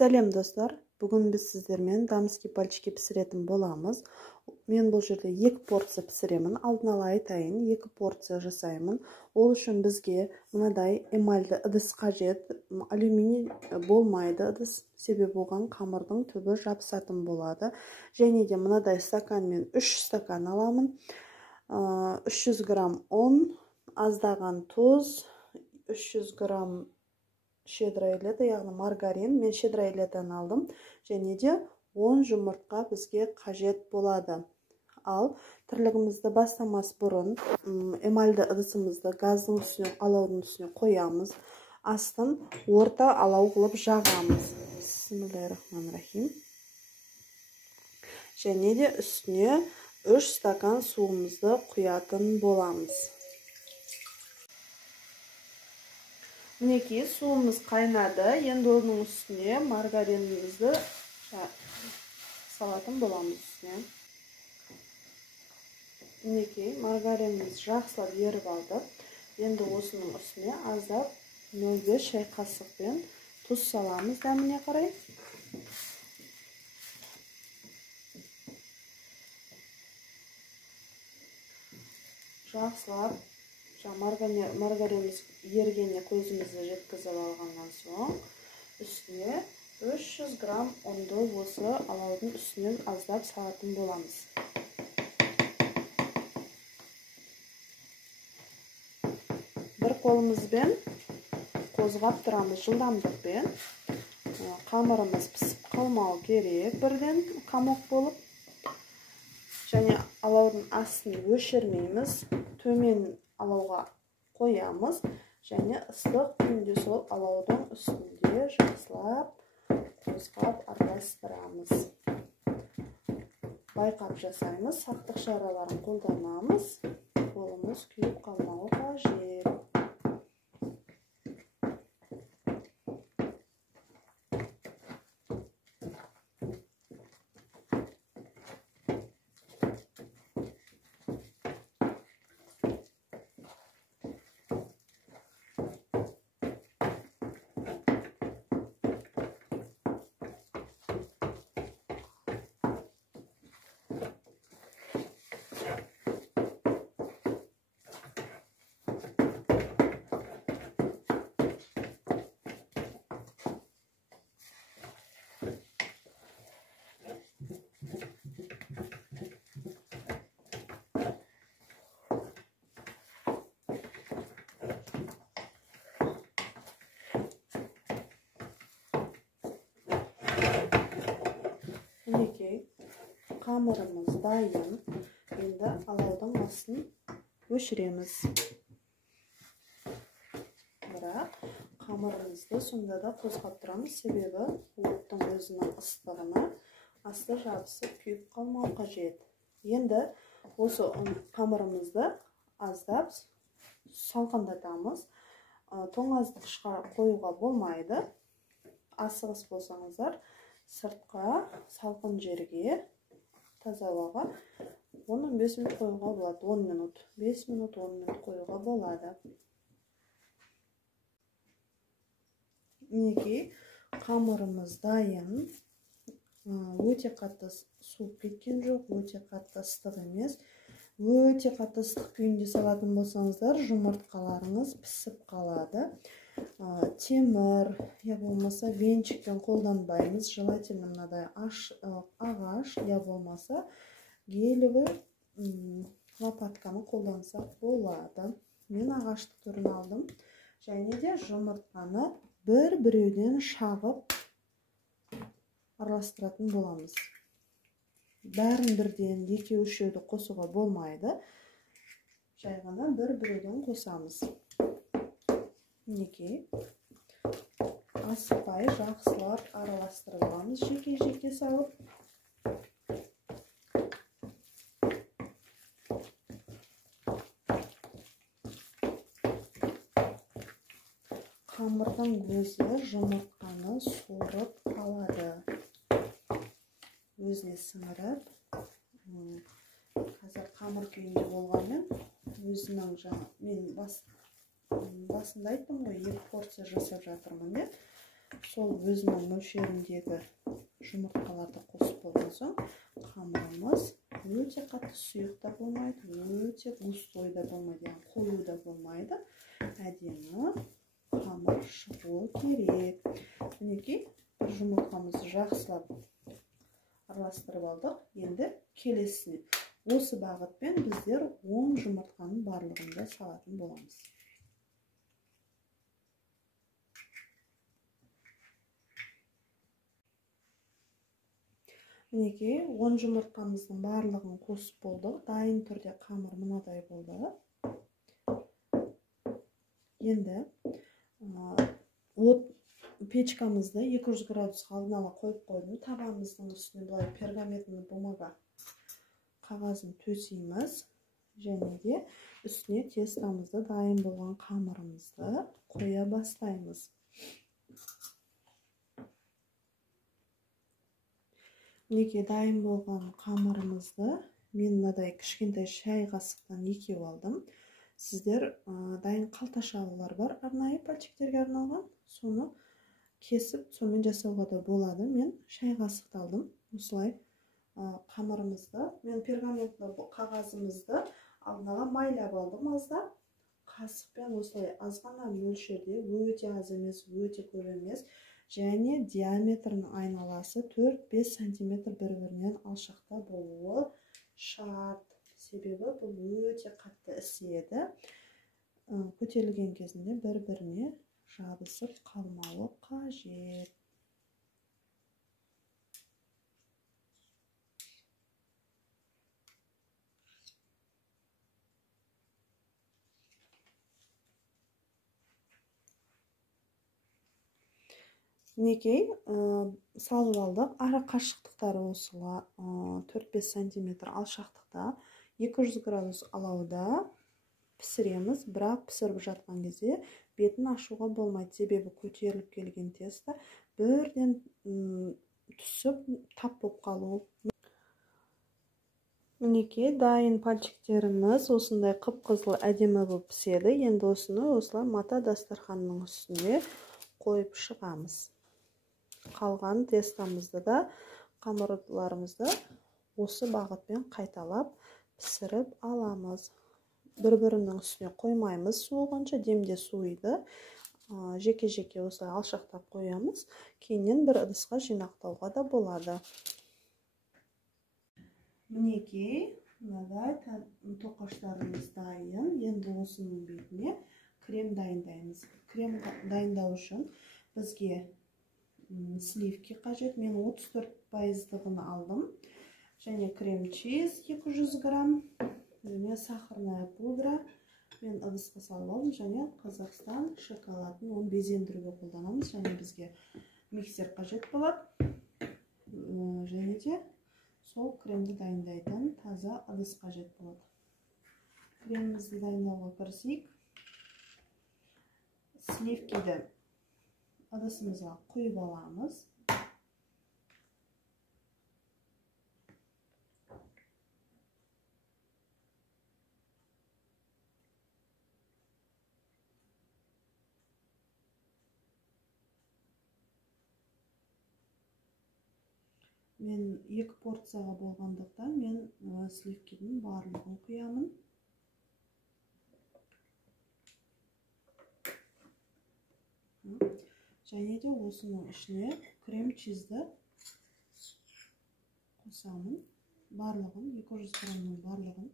Сәлем достар, бүгін біз сіздермен дамский пальчики пісіретін боламыз. Мен бұл жерде 2 порция пісіремін. Алдын ала айтайын, 2 порция жасаймын. Ол үшін бізге мынадай эмальді ыдыс қажет. Алюминий болмайды ыдыс, себебі оған қамырдың түбі жабысатын болады. Және де мынадай стаканмен 3 стакан аламын. 300 грамм ұн, аздаған тұз, 300 грамм щедрая лето, яғни маргарин. Мен щедрая летодан алдым. Және де 10 жұмыртқа бізге қажет болады. Ал тірлігімізді бастамас бұрын эмальді ыдысымызды газдың үстіне, алаудың үстіне қоямыз. Астын орта алау қылып жағамыз. Бисмиллахиррахманиррахим. Және де үстіне 3 стакан суымызды құятын боламыз. Мінекей, суымыз қайнады. Енді оның үстіне маргаринімізді салатын боламыз үстіне. Мінекей, маргариніміз жақсылап еріп алды. Енді осының үстіне аздап 0,5 шай қасықпен тұз саламыз дәміне қарай. Жақсылап маргариніміз ергеніне көзімізді жеткізіп алғаннан соң үстіне 300 грамм ұнды осы алаудың үстінен аздап салатын боламыз. Бір қолымызбен қозғап тұрамыз жылдамдықпен. Қамырымыз пісіп қалмау керек, бірден комок болып. Және алаудың астын өшірмейміз, төмен алауға қоямыз. Және ыстық күйінде сол алаудың үстінде жақсылап қозғап араластырамыз. Байқап жасаймыз, сақтық шараларын қолданамыз. Қолымыз күйіп қалмауы қажет. Мінекей, қамырымыз дайын. Енді алаудың астын өшіреміз. Бірақ қамырымызды сонда да қозғап тұрамыз, себебі оттың өзінің ыстығына асты жабысып күйіп қалмау қажет. Енді осы қамырымызды аздап салқындатамыз. Тоңазытқышқа қоюға болмайды. Асығыс болсаңыздар, сыртқа, салқын жерге, таза ауаға 10-15 минут қоюға болады. 10 минут, 5 минут, 10 минут қоюға болады. Мінекей, қамырымыз дайын. Өте қатты суып кеткен жоқ, өте қатты ыстық емес. Өте қатты ыстық күйінде салатын болсаңыздар, жұмыртқаларыңыз пісіп қалады. Темір, я болмаса венчикпен қолданбаймыз. Желательно мынадай ағаш, я болмаса гелевый лопатканы қолдансақ болады. Мен ағашты түрін алдым. Және де жұмыртқаны бір-біреуден шағып араластыратын боламыз. Бәрін бірден екеу-үшеуді қосуға болмайды. Жай ғана бір-біреуден қосамыз. Мінекей, асықпай жақсылап араластырып аламыз, жеке-жеке салып. Қамырдың өзі жұмыртқаны сорып алады. Өзіне сіңіріп. Қазір қамыр күйінде болғанмен, өзінің мен басында айттым ғой, 2 порция жасап жатырмын деп. сол өзінің мөлшеріндегі жұмыртқаларды қосып болған соң қамырымыз өте қатты сұйық та болмайды, өте густой да болмайды, яғни қою да болмайды. Әдемі қамыр шығуы керек. Мінекей, бір жұмыртқамызды жақсылап араластырып алдық. Енді келесіне осы бағытпен біздер 10 жұмыртқаның барлығын да салатын боламыз. Мінекей, 10 жұмыртқамыздың барлығын қосып болдық. Дайын түрде қамыр мынадай болды. Енді печкамызды 200 градусқа алдын ала қойып қойдым. Табанымыздың үстіне былай пергаментный бумага қағазын төсейміз. Және де үстіне тестамызды, дайын болған қамырымызды қоя бастаймыз. Мінекей, дайын болған қамырымызды мен мынадай кішкентай шай қасықтан 2 алдым. Сіздер дайын қалташалылар бар, арнайы пальчиктерге арналған. Соны кесіп, сонымен жасауға да болады. Мен шай қасықты алдым. Осылай қамырымызды, мен пергаментный қағазымызды алдыға майлап алдым аздап. Қасықпен осылай азғана мөлшерде, өте аз емес, өте көп емес. Және диаметрінің айналасы 4-5 см бір-бірінен алшақта болуы шарт. Себебі бұл өте қатты іседі. Көтерілген кезінде бір-біріне жабысып қалмауы қажет. Мінекей, салып алдық. Ара қашықтықтары осыла 4-5 см алшақтықта 200 градус алауда пісіреміз. Бірақ пісіріп жатқан кезде бетін ашуға болмайды. Себебі көтеріліп келген теста бірден түсіп тап болып қалуы. Мінекей, дайын пальчиктеріміз осындай қып-қызыл әдемі болып піседі. Енді осыны осылай мата дастарханның үстіне қойып шығамыз. Қалған тестамызды да, қамырларымызды осы бағытпен қайталап пісіріп аламыз. Бір-бірінің үстіне қоймаймыз суығанша, демде суиды. Жеке-жеке осылай алшақтап қоямыз. Кейіннен бір ыдысқа жинақтауға да болады. Мінекей, мынадай тоқаштарымыз дайын. Енді осының бетіне крем дайындаймыз. Крем дайындау үшін бізге сливки қажет. Мен 34% алдым. Және крем-чиз 200 грамм. Және сахарная пудра. Мен ыдысқа салып алдым. Және Қазақстан шоколадын оны безендіруге қолданамыз. Және бізге миксер қажет болады. Және де сол кремді дайындайтын таза ыдыс қажет болады. Кремімізді дайындауға кірісейік. Сливкиді ыдысымызға құйып аламыз. Мен 2 порцияға болғандықтан мен сливкидің барлығын құямын. Және де осының ішіне крем-чизді қосамын. Барлығын, 200 грамның барлығын.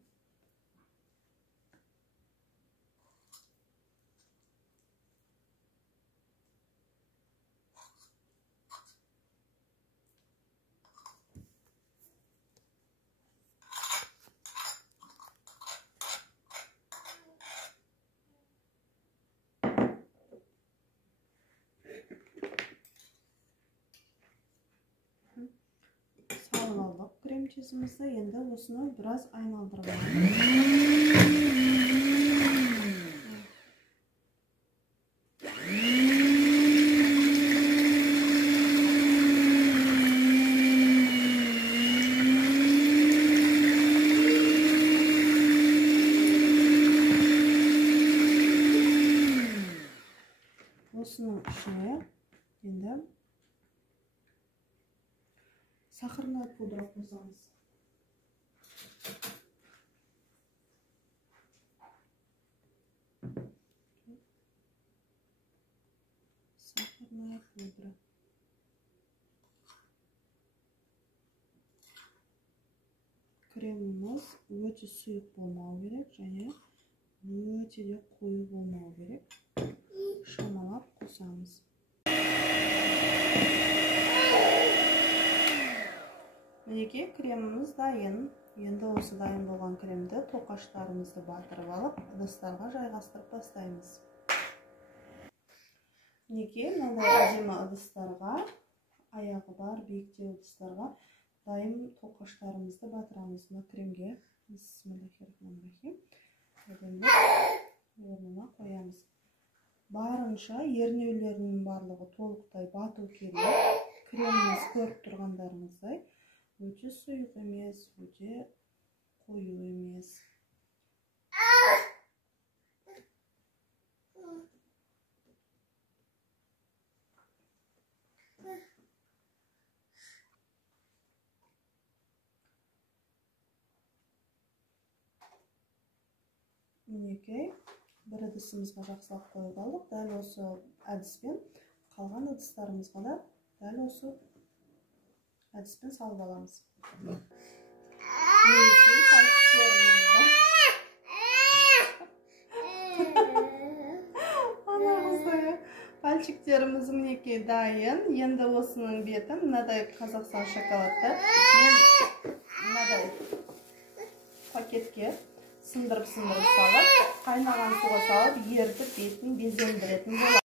Салып алдық крем-чизімізді. Енді осыны біраз айналдырып осының ішіне енді сахарный пудра қосамыз. Сахарная пудра. Креміміз өте сұйық болмау керек, және өте де қою болмау керек. Шамалап қосамыз. Мінекей, креміміз дайын. Енді осы дайын болған кремді тоқаштарымызды батырып алып, ыдыстарға жайғастырып тастаймыз. Мінекей, мынандай әдемі ыдыстарға, аяғы бар, биіктеу ыдыстарға дайын тоқаштарымызды батырамыз. Мына кремге бисмиллахиррахманиррахим орнына қоямыз. Барынша ернеулерінің барлығы толықтай бату керек. Креміміз көріп тұрғандарыңыздай өте сұйық емес, өте қою емес. Мінекей, бір ыдысымызға жақсылап қойып алып, дәл осы әдіспен қалған ыдыстарымызға да дәл осы әдіспен салып аламыз. Мінекей, пальчиктеріміз мінекей дайын. Енді осының бетін мынадай Қазақстан шоколадты мен мынадай пакетке сындырып салып, қайнаған суға салып, ертіп бетін безендіретін боламын.